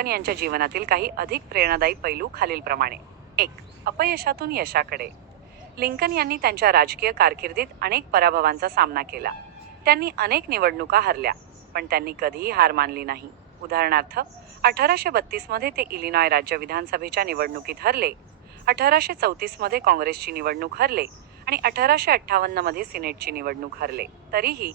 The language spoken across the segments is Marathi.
लिंकन यांच्या जीवनातील काही अधिक प्रेरणादायी पैलू खालीलप्रमाणे. एक अपयशातून यशाकडे. लिंकन यांनी त्यांच्या राजकीय कारकिर्दीत अनेक पराभवांचा सामना केला. त्यांनी अनेक निवडणुका हरल्या पण त्यांनी कधीही हार मानली नाही. उदाहरणार्थ अठराशे बत्तीसमध्ये ते इलिनॉय राज्य विधानसभेच्या निवडणुकीत हरले अठराशे चौतीसमध्ये काँग्रेसची निवडणूक हरले आणि अठराशे अठ्ठावन्नमध्ये सिनेटची निवडणूक हरले. तरीही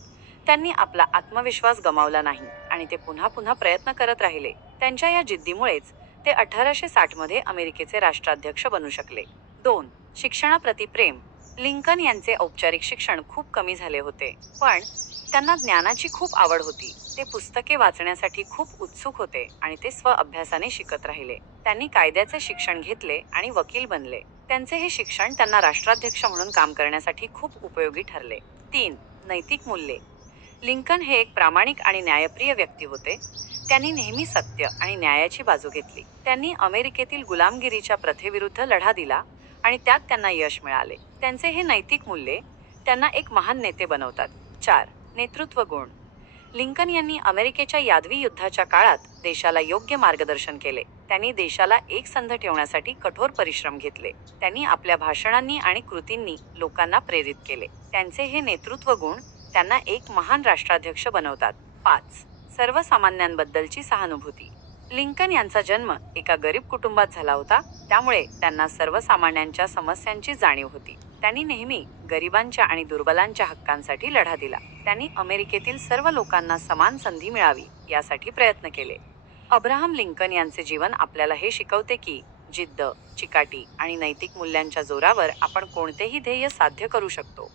त्यांनी आपला आत्मविश्वास गमावला नाही. आणि ते पुन्हा पुन्हा प्रयत्न करत राहिले. त्यांच्या या जिद्दीमुळेच ते अठराशे साठमध्ये अमेरिकेचे राष्ट्राध्यक्ष बनू शकले. दोन शिक्षणाप्रती प्रेम. लिंकन यांचे औपचारिक शिक्षण खूप कमी झाले होते. पण त्यांना ज्ञानाची खूप आवड होती. ते पुस्तके वाचण्यासाठी खूप उत्सुक होते आणि ते स्व अभ्यासाने शिकत राहिले. त्यांनी कायद्याचे शिक्षण घेतले आणि वकील बनले. त्यांचे हे शिक्षण त्यांना राष्ट्राध्यक्ष म्हणून काम करण्यासाठी खूप उपयोगी ठरले. तीन नैतिक मूल्ये. लिंकन हे एक प्रामाणिक आणि न्यायप्रिय व्यक्ती होते. त्यांनी नेहमी सत्य आणि न्यायाची बाजू घेतली. त्यांनी अमेरिकेतील गुलामगिरीच्या प्रथेविरुद्ध लढा दिला आणि त्यात त्यांना यश मिळाले. त्यांचे हे नैतिक मूल्ये त्यांना एक महान नेते बनवतात. चार नेतृत्व गुण. लिंकन यांनी अमेरिकेच्या यादवी युद्धाच्या काळात देशाला योग्य मार्गदर्शन केले. त्यांनी देशाला एक संध ठेवण्यासाठी कठोर परिश्रम घेतले. त्यांनी आपल्या भाषणांनी आणि कृतींनी लोकांना प्रेरित केले. त्यांचे हे नेतृत्व गुण त्यांना एक महान राष्ट्राध्यक्ष बनवतात. पाच. सर्वसामान्यांबद्दलची सहानुभूती. लिंकन यांचा जन्म एका गरीब कुटुंबात झाला होता. त्यामुळे त्यांना सर्वसामान्यांच्या समस्यांची जाणीव होती. त्यांनी नेहमी गरिबांच्या आणि दुर्बलांच्या हक्कांसाठी लढा दिला. त्यांनी अमेरिकेतील सर्व लोकांना समान संधी मिळावी यासाठी प्रयत्न केले. अब्राहम लिंकन यांचे जीवन आपल्याला हे शिकवते की जिद्द चिकाटी आणि नैतिक मूल्यांच्या जोरावर आपण कोणतेही ध्येय साध्य करू शकतो.